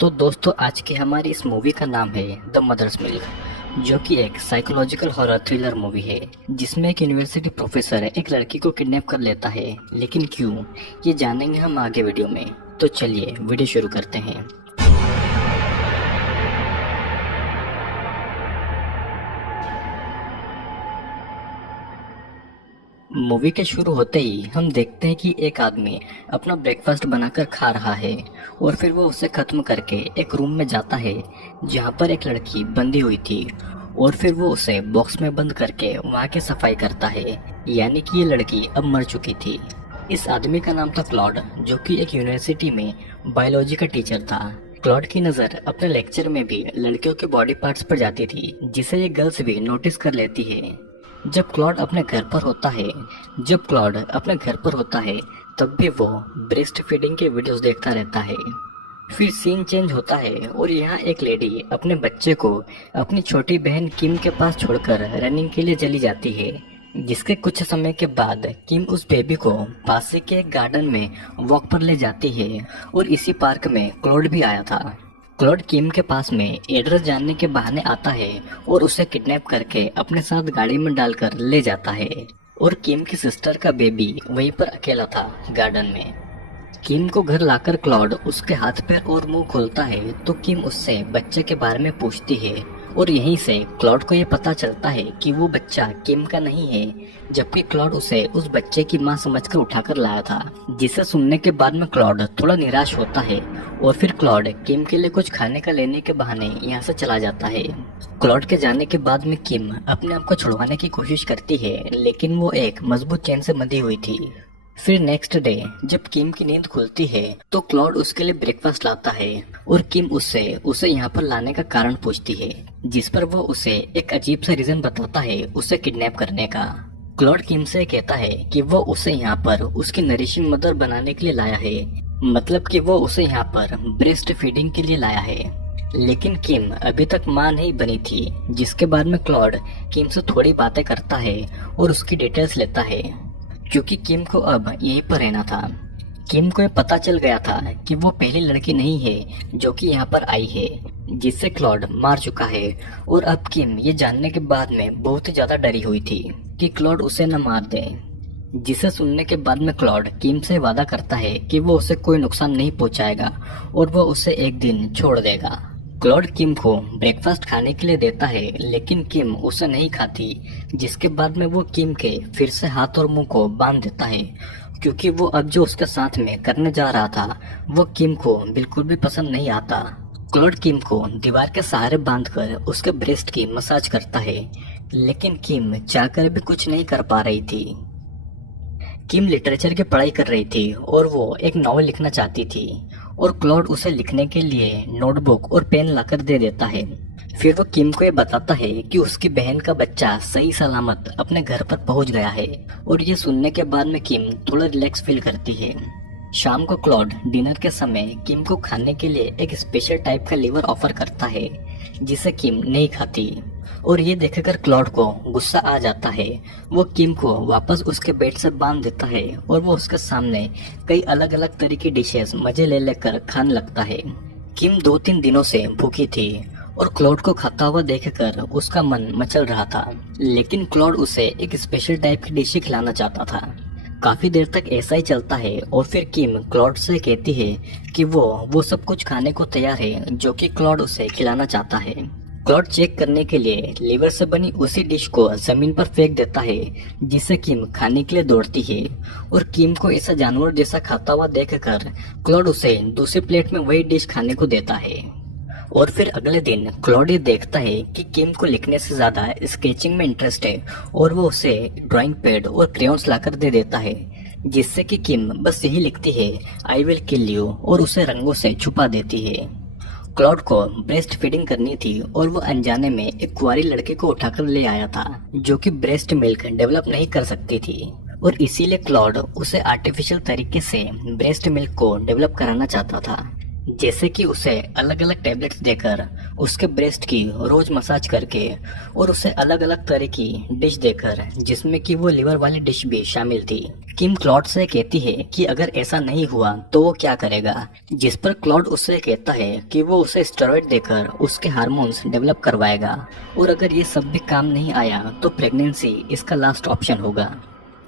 तो दोस्तों आज की हमारी इस मूवी का नाम है द मदर्स मिल्क, जो कि एक साइकोलॉजिकल हॉरर थ्रिलर मूवी है जिसमें एक यूनिवर्सिटी प्रोफेसर एक लड़की को किडनैप कर लेता है। लेकिन क्यों, ये जानेंगे हम आगे वीडियो में। तो चलिए वीडियो शुरू करते हैं। मूवी के शुरू होते ही हम देखते हैं कि एक आदमी अपना ब्रेकफास्ट बनाकर खा रहा है और फिर वो उसे खत्म करके एक रूम में जाता है जहाँ पर एक लड़की बंधी हुई थी, और फिर वो उसे बॉक्स में बंद करके वहाँ की सफाई करता है। यानी कि ये लड़की अब मर चुकी थी। इस आदमी का नाम था क्लॉड, जो कि एक यूनिवर्सिटी में बायोलॉजी का टीचर था। क्लॉड की नज़र अपने लेक्चर में भी लड़कियों के बॉडी पार्ट्स पर जाती थी, जिसे ये गर्ल्स भी नोटिस कर लेती है। जब क्लॉड अपने घर पर होता है तब भी वो ब्रेस्ट फीडिंग के वीडियोस देखता रहता है। फिर सीन चेंज होता है और यहाँ एक लेडी अपने बच्चे को अपनी छोटी बहन किम के पास छोड़कर रनिंग के लिए चली जाती है, जिसके कुछ समय के बाद किम उस बेबी को पास के एक गार्डन में वॉक पर ले जाती है। और इसी पार्क में क्लॉड भी आया था। क्लॉड किम के पास में एड्रेस जानने के बहाने आता है और उसे किडनैप करके अपने साथ गाड़ी में डालकर ले जाता है। और किम की सिस्टर का बेबी वहीं पर अकेला था गार्डन में। किम को घर लाकर क्लॉड उसके हाथ पैर और मुंह खोलता है तो किम उससे बच्चे के बारे में पूछती है, और यहीं से क्लॉड को ये पता चलता है कि वो बच्चा किम का नहीं है, जबकि क्लॉड उसे उस बच्चे की मां समझकर उठाकर लाया था। जिसे सुनने के बाद में क्लॉड थोड़ा निराश होता है और फिर क्लॉड किम के लिए कुछ खाने का लेने के बहाने यहाँ से चला जाता है। क्लॉड के जाने के बाद में किम अपने आप को छुड़वाने की कोशिश करती है, लेकिन वो एक मजबूत चेन से बंधी हुई थी। फिर नेक्स्ट डे जब किम की नींद खुलती है तो क्लॉड उसके लिए ब्रेकफास्ट लाता है और किम उसे यहाँ पर लाने का कारण पूछती है, जिस पर वो उसे एक अजीब सा रीजन बताता है उसे किडनैप करने का। क्लॉड किम से कहता है कि वो उसे यहाँ पर उसकी नरिशिंग मदर बनाने के लिए लाया है, मतलब कि वो उसे यहाँ पर ब्रेस्ट फीडिंग के लिए लाया है। लेकिन किम अभी तक मां नहीं बनी थी, जिसके बाद में क्लॉड किम से थोड़ी बातें करता है और उसकी डिटेल्स लेता है, क्योंकि किम को अब यहीं पर रहना था। किम को ये पता चल गया था कि वो पहली लड़की नहीं है जो कि यहाँ पर आई है, जिससे क्लॉड मार चुका है। और अब किम ये जानने के बाद में बहुत ही ज्यादा डरी हुई थी कि क्लॉड उसे न मार दे। जिसे सुनने के बाद में क्लॉड किम से वादा करता है कि वो उसे कोई नुकसान नहीं पहुंचाएगा और वो उसे एक दिन छोड़ देगा। क्लॉड किम को ब्रेकफास्ट खाने के लिए देता है, लेकिन किम उसे नहीं खाती, जिसके बाद में वो किम के फिर से हाथ और मुंह को बांध देता है, क्योंकि वो अब जो उसके साथ में करने जा रहा था वो किम को बिल्कुल भी पसंद नहीं आता। क्लॉड किम को दीवार के सहारे बांधकर उसके ब्रेस्ट की मसाज करता है, लेकिन किम चाहकर भी कुछ नहीं कर पा रही थी। किम लिटरेचर की पढ़ाई कर रही थी और वो एक नॉवल लिखना चाहती थी, और क्लॉड उसे लिखने के लिए नोटबुक और पेन लाकर दे देता है। फिर वो किम को ये बताता है कि उसकी बहन का बच्चा सही सलामत अपने घर पर पहुंच गया है, और ये सुनने के बाद में किम थोड़ा रिलैक्स फील करती है। शाम को क्लॉड डिनर के समय किम को खाने के लिए एक स्पेशल टाइप का लीवर ऑफर करता है, जिसे किम नहीं खाती, और ये देखकर क्लॉड को गुस्सा आ जाता है। वो किम को वापस उसके बेड से बांध देता है और वो उसके सामने कई अलग अलग तरह की डिशेस मजे ले लेकर खाने लगता है। किम 2-3 दिनों से भूखी थी और क्लॉड को खाता हुआ देखकर उसका मन मचल रहा था, लेकिन क्लॉड उसे एक स्पेशल टाइप की डिश खिलाना चाहता था। काफी देर तक ऐसा ही चलता है और फिर किम क्लॉड से कहती है कि वो सब कुछ खाने को तैयार है जो कि क्लॉड उसे खिलाना चाहता है। क्लॉड चेक करने के लिए लीवर से बनी उसी डिश को जमीन पर फेंक देता है, जिसे किम खाने के लिए दौड़ती है। और किम को ऐसा जानवर जैसा खाता हुआ देखकर क्लॉड उसे दूसरी प्लेट में वही डिश खाने को देता है। और फिर अगले दिन क्लॉड ये देखता है कि किम को लिखने से ज्यादा स्केचिंग में इंटरेस्ट है, और वो उसे ड्राइंग पैड और क्रेयॉन्स लाकर दे देता है, जिससे कि किम बस यही लिखती है आई विल किल यू, और उसे रंगों से छुपा देती है। क्लॉड को ब्रेस्ट फीडिंग करनी थी और वो अनजाने में एक कुंवारी लड़के को उठाकर ले आया था, जो कि ब्रेस्ट मिल्क डेवलप नहीं कर सकती थी, और इसीलिए क्लॉड उसे आर्टिफिशियल तरीके से ब्रेस्ट मिल्क को डेवलप कराना चाहता था। जैसे कि उसे अलग अलग टैबलेट्स देकर, उसके ब्रेस्ट की रोज मसाज करके और उसे अलग अलग तरह की डिश देकर, जिसमें कि वो लिवर वाली डिश भी शामिल थी। किम क्लॉड से कहती है कि अगर ऐसा नहीं हुआ तो वो क्या करेगा, जिस पर क्लॉड उससे कहता है कि वो उसे स्टेरॉइड देकर उसके हार्मोन्स डेवलप करवाएगा और अगर ये सब भी काम नहीं आया तो प्रेगनेंसी इसका लास्ट ऑप्शन होगा।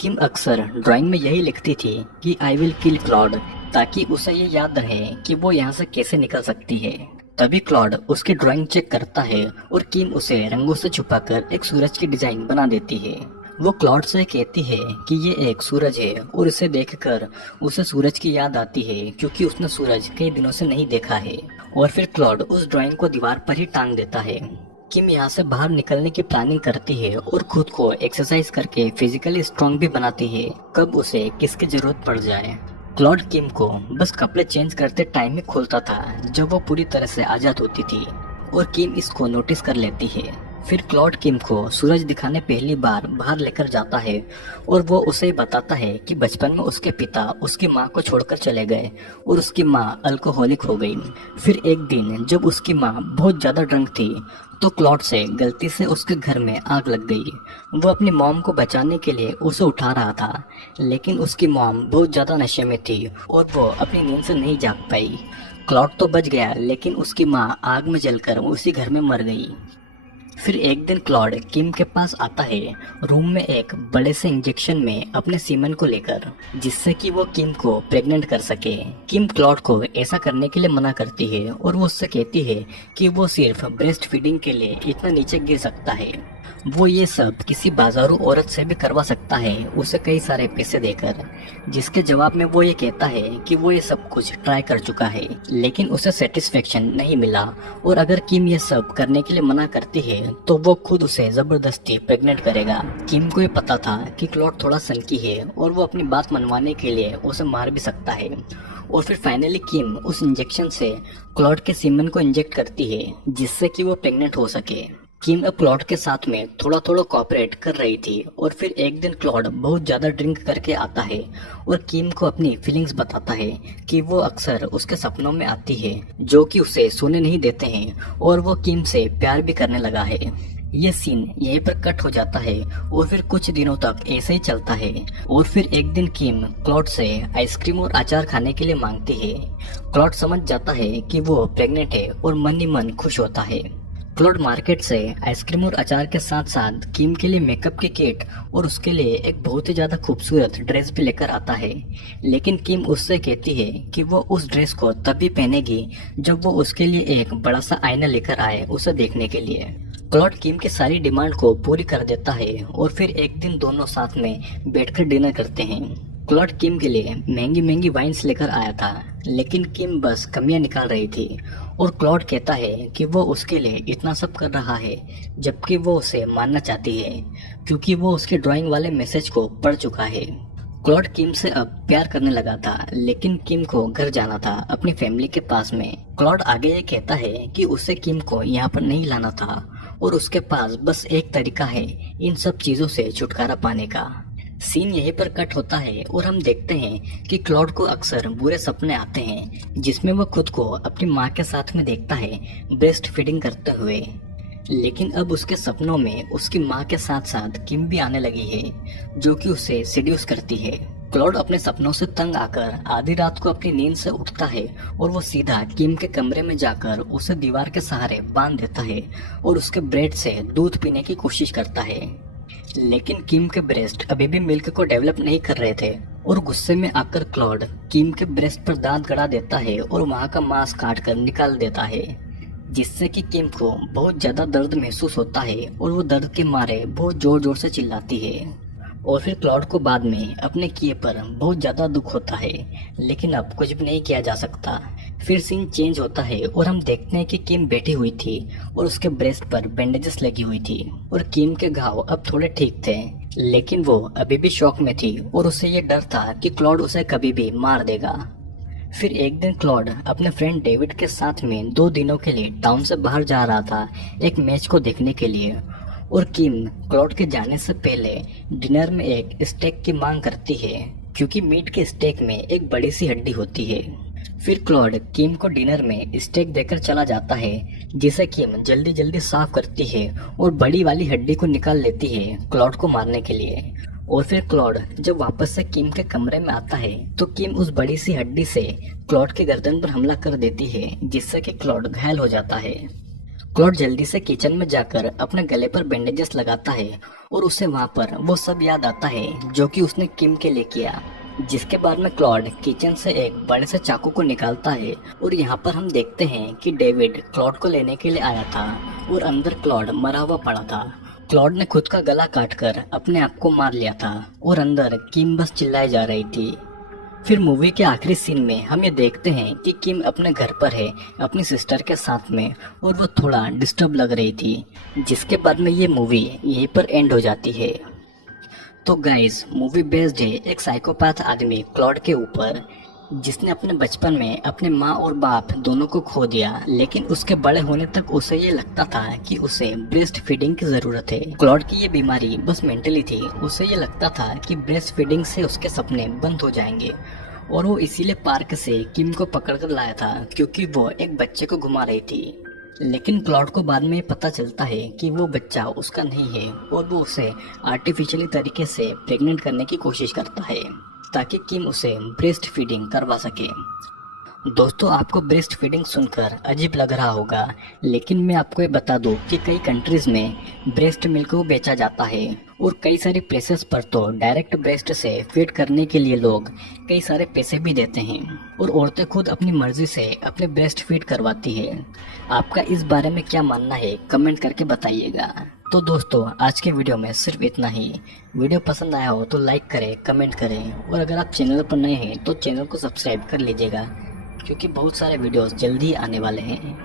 किम अक्सर ड्राइंग में यही लिखती थी कि आई विल किल क्लॉड, ताकि उसे ये याद रहे कि वो यहाँ से कैसे निकल सकती है। तभी क्लॉड उसकी ड्राइंग चेक करता है और किम उसे रंगों से छुपाकर एक सूरज की डिजाइन बना देती है। वो क्लॉड से कहती है कि ये एक सूरज है और इसे देखकर उसे सूरज की याद आती है, क्योंकि उसने सूरज कई दिनों से नहीं देखा है। और फिर क्लॉड उस ड्राइंग को दीवार पर ही टांग देता है। किम यहाँ से बाहर निकलने की प्लानिंग करती है और खुद को एक्सरसाइज करके फिजिकली स्ट्रांग भी बनाती है, कब उसे किसकी जरूरत पड़ जाए। क्लॉड किम को बस कपड़े चेंज करते टाइम में खोलता था जब वो पूरी तरह से आजाद होती थी और किम इसको नोटिस कर लेती है। फिर क्लॉड किम को सूरज दिखाने पहली बार बाहर लेकर जाता है और वो उसे बताता है कि बचपन में उसके पिता उसकी माँ को छोड़कर चले गए और उसकी माँ अल्कोहलिक हो गई। फिर एक दिन जब उसकी माँ बहुत ज्यादा ड्रंक थी तो क्लॉड से गलती से उसके घर में आग लग गई। वो अपनी मॉम को बचाने के लिए उसे उठा रहा था, लेकिन उसकी मॉम बहुत ज्यादा नशे में थी और वो अपनी नींद से नहीं जाग पाई। क्लॉड तो बच गया, लेकिन उसकी माँ आग में जलकर उसी घर में मर गई। फिर एक दिन क्लॉड किम के पास आता है, रूम में एक बड़े से इंजेक्शन में अपने सीमन को लेकर, जिससे कि वो किम को प्रेग्नेंट कर सके। किम क्लॉड को ऐसा करने के लिए मना करती है और वो उससे कहती है कि वो सिर्फ ब्रेस्ट फीडिंग के लिए इतना नीचे गिर सकता है। वो ये सब किसी बाजारू औरत से भी करवा सकता है, उसे कई सारे पैसे देकर। जिसके जवाब में वो ये कहता है कि वो ये सब कुछ ट्राई कर चुका है, लेकिन उसे सेटिस्फेक्शन नहीं मिला और अगर किम ये सब करने के लिए मना करती है तो वो खुद उसे जबरदस्ती प्रेग्नेंट करेगा। किम को ये पता था कि क्लॉड थोड़ा सनकी है और वो अपनी बात मनवाने के लिए उसे मार भी सकता है। और फिर फाइनली किम उस इंजेक्शन से क्लॉड के सीमन को इंजेक्ट करती है, जिससे कि वो प्रेग्नेंट हो सके। किम अब क्लॉड के साथ में थोड़ा थोड़ा कोऑपरेट कर रही थी और फिर एक दिन क्लॉड बहुत ज्यादा ड्रिंक करके आता है और किम को अपनी फीलिंग्स बताता है कि वो अक्सर उसके सपनों में आती है, जो कि उसे सोने नहीं देते हैं और वो किम से प्यार भी करने लगा है। ये सीन यहीं पर कट हो जाता है और फिर कुछ दिनों तक ऐसे ही चलता है। और फिर एक दिन किम क्लॉड से आइसक्रीम और अचार खाने के लिए मांगती है। क्लॉड समझ जाता है कि वो प्रेग्नेंट है और मन ही मन खुश होता है। क्लॉड मार्केट से आइसक्रीम और अचार के साथ साथ किम के लिए मेकअप की किट और उसके लिए एक बहुत ही ज्यादा खूबसूरत ड्रेस भी लेकर आता है, लेकिन किम उससे कहती है कि वो उस ड्रेस को तभी पहनेगी जब वो उसके लिए एक बड़ा सा आईना लेकर आए उसे देखने के लिए। क्लॉड किम की सारी डिमांड को पूरी कर देता है और फिर एक दिन दोनों साथ में बैठकर डिनर करते हैं। क्लॉड किम के लिए महंगी महंगी वाइन्स लेकर आया था, लेकिन किम बस कमियां निकाल रही थी और क्लॉड कहता है कि वो उसके लिए इतना सब कर रहा है, जबकि वो उसे मानना चाहती है क्योंकि वो उसके ड्राइंग वाले मैसेज को पढ़ चुका है। क्लॉड किम से अब प्यार करने लगा था, लेकिन किम को घर जाना था अपनी फैमिली के पास में। क्लॉड आगे ये कहता है कि उसे किम को यहाँ पर नहीं लाना था और उसके पास बस एक तरीका है इन सब चीजों से छुटकारा पाने का। सीन यहीं पर कट होता है और हम देखते हैं कि क्लॉड को अक्सर बुरे सपने आते हैं, जिसमें वो खुद को अपनी माँ के साथ में देखता है ब्रेस्ट फीडिंग करते हुए। लेकिन अब उसके सपनों में उसकी माँ के साथ साथ किम भी आने लगी है, जो कि उसे सेड्यूस करती है। क्लॉड अपने सपनों से तंग आकर आधी रात को अपनी नींद से उठता है और वो सीधा किम के कमरे में जाकर उसे दीवार के सहारे बांध देता है और उसके ब्रेड से दूध पीने की कोशिश करता है। लेकिन किम के ब्रेस्ट अभी भी मिल्क को डेवलप नहीं कर रहे थे और गुस्से में आकर क्लॉड किम के ब्रेस्ट पर दांत गड़ा देता है और वहां का मांस काट कर निकाल देता है, जिससे कि किम को बहुत ज्यादा दर्द महसूस होता है और वो दर्द के मारे बहुत जोर जोर से चिल्लाती है। और फिर क्लॉड को बाद में अपने किए पर बहुत ज्यादा दुख होता है, लेकिन अब कुछ भी नहीं किया जा सकता। फिर सीन चेंज होता है और हम देखते हैं कि किम बैठी हुई थी और उसके ब्रेस्ट पर बैंडेजेस लगी हुई थी और किम के घाव अब थोड़े ठीक थे, लेकिन वो अभी भी शॉक में थी और उसे ये डर था कि क्लॉड उसे कभी भी मार देगा। फिर एक दिन क्लॉड अपने फ्रेंड डेविड के साथ में 2 दिनों के लिए टाउन से बाहर जा रहा था एक मैच को देखने के लिए, और किम क्लॉड के जाने से पहले डिनर में एक स्टेक की मांग करती है, क्योंकि मीट के स्टेक में एक बड़ी सी हड्डी होती है। फिर क्लॉड किम को डिनर में स्टेक देकर चला जाता है, जिसे किम जल्दी जल्दी साफ करती है और बड़ी वाली हड्डी को निकाल लेती है क्लॉड को मारने के लिए। और फिर क्लॉड जब वापस से किम के कमरे में आता है तो किम उस बड़ी सी हड्डी से क्लॉड के गर्दन पर हमला कर देती है, जिससे कि क्लॉड घायल हो जाता है। क्लॉड जल्दी से किचन में जाकर अपने गले पर बैंडेजेस लगाता है और उसे वहाँ पर वो सब याद आता है जो कि उसने किम के लिए किया। जिसके बाद में क्लॉड किचन से एक बड़े से चाकू को निकालता है और यहाँ पर हम देखते हैं कि डेविड क्लॉड को लेने के लिए आया था और अंदर क्लॉड मरा हुआ पड़ा था। क्लॉड ने खुद का गला काटकर अपने आप को मार लिया था और अंदर किम बस चिल्लाई जा रही थी। फिर मूवी के आखिरी सीन में हम ये देखते हैं कि किम अपने घर पर है अपनी सिस्टर के साथ में और वो थोड़ा डिस्टर्ब लग रही थी। जिसके बाद में ये मूवी यहीं पर एंड हो जाती है। तो गाइज, मूवी बेस्ड है एक साइकोपैथ आदमी क्लॉड के ऊपर, जिसने अपने बचपन में अपने माँ और बाप दोनों को खो दिया, लेकिन उसके बड़े होने तक उसे ये लगता था कि उसे ब्रेस्ट फीडिंग की जरूरत है। क्लॉड की ये बीमारी बस मेंटली थी, उसे ये लगता था कि ब्रेस्ट फीडिंग से उसके सपने बंद हो जाएंगे और वो इसीलिए पार्क से किम को पकड़ कर लाया था क्योंकि वो एक बच्चे को घुमा रही थी। लेकिन क्लॉड को बाद में पता चलता है कि वो बच्चा उसका नहीं है और वो उसे आर्टिफिशियली तरीके से प्रेग्नेंट करने की कोशिश करता है ताकि किम उसे ब्रेस्ट फीडिंग करवा सके। दोस्तों, आपको ब्रेस्ट फीडिंग सुनकर अजीब लग रहा होगा, लेकिन मैं आपको ये बता दूं कि कई कंट्रीज में ब्रेस्ट मिल्क को बेचा जाता है और कई सारी प्लेसेस पर तो डायरेक्ट ब्रेस्ट से फीड करने के लिए लोग कई सारे पैसे भी देते हैं और औरतें खुद अपनी मर्जी से अपने ब्रेस्ट फीड करवाती है। आपका इस बारे में क्या मानना है, कमेंट करके बताइएगा। तो दोस्तों, आज के वीडियो में सिर्फ इतना ही। वीडियो पसंद आया हो तो लाइक करें, कमेंट करें और अगर आप चैनल पर नए हैं तो चैनल को सब्सक्राइब कर लीजिएगा क्योंकि बहुत सारे वीडियोस जल्दी आने वाले हैं।